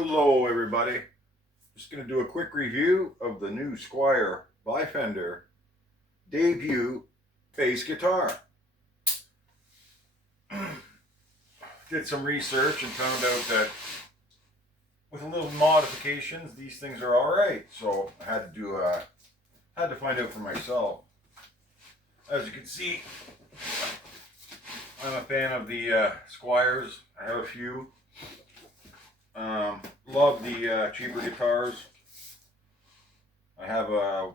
Hello everybody. Just going to do a quick review of the new Squier Debut Bass guitar. Did some research and found out that with a little modifications these things are alright. So I had to find out for myself. As you can see, I'm a fan of the Squiers. I have a few. Love the cheaper guitars. I have a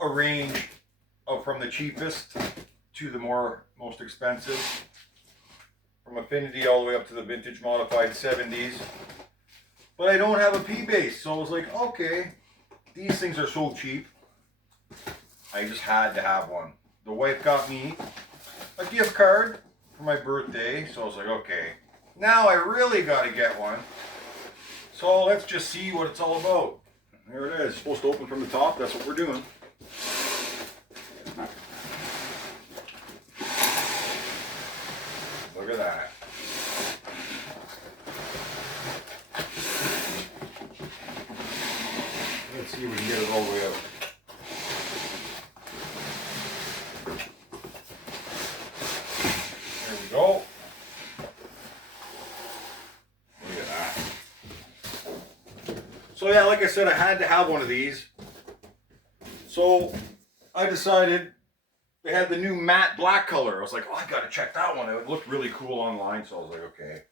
range of from the cheapest to the most expensive, from Affinity all the way up to the vintage modified 70s. But I don't have a P bass, so I was like, okay, these things are so cheap. I just had to have one. The wife got me a gift card for my birthday, so I was like, okay, now I really got to get one. So let's just see what it's all about. There it is. It's supposed to open from the top. That's what we're doing. Look at that. Let's see if we can get it all the way out. There we go. So yeah, like I said, I had to have one of these. So I decided they had the new matte black color. I was like, oh, I gotta check that one. It looked really cool online, so I was like, okay.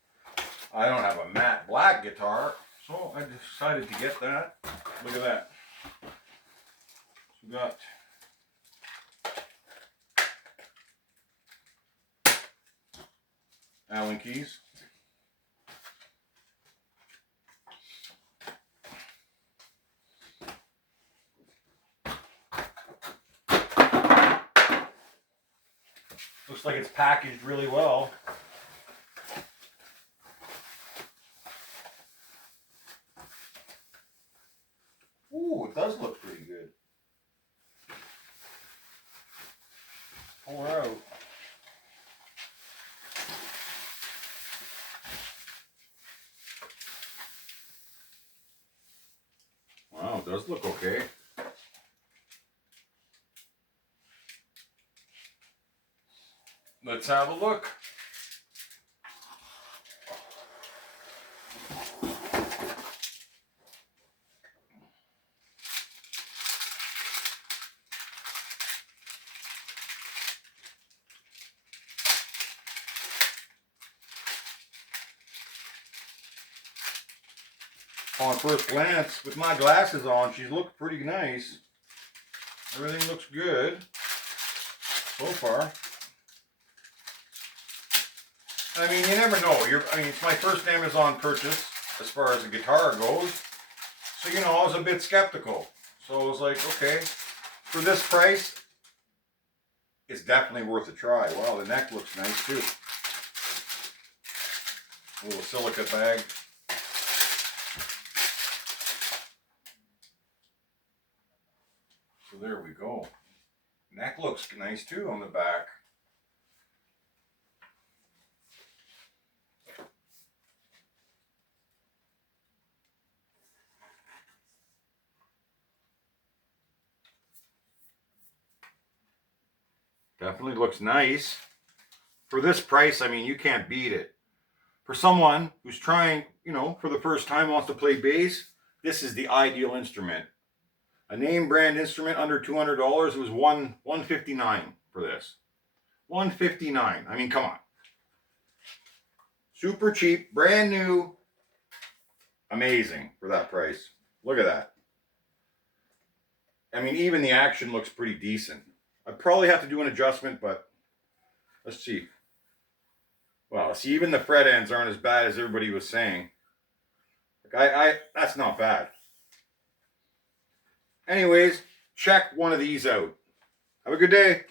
I don't have a matte black guitar, so I decided to get that. Look at that. So we got Allen keys. Looks like it's packaged really well. Ooh, it does look pretty good. Pull her out. Wow, it does look okay. Let's have a look. On first glance, with my glasses on, she's looked pretty nice. Everything looks good so far. I mean, you never know. It's my first Amazon purchase as far as the guitar goes. So, you know, I was a bit skeptical. So I was like, okay, for this price, it's definitely worth a try. Wow, the neck looks nice too. A little silica bag. So there we go. Neck looks nice too on the back. Definitely looks nice. For this price, I mean, you can't beat it. For someone who's trying, you know, for the first time wants to play bass, this is the ideal instrument. A name brand instrument under $200, it was $159 for this. $159. I mean, come on. Super cheap, brand new. Amazing for that price. Look at that. I mean, even the action looks pretty decent. I'd probably have to do an adjustment, but let's see. Well, see, even the fret ends aren't as bad as everybody was saying. Like that's not bad. Anyways, check one of these out. Have a good day.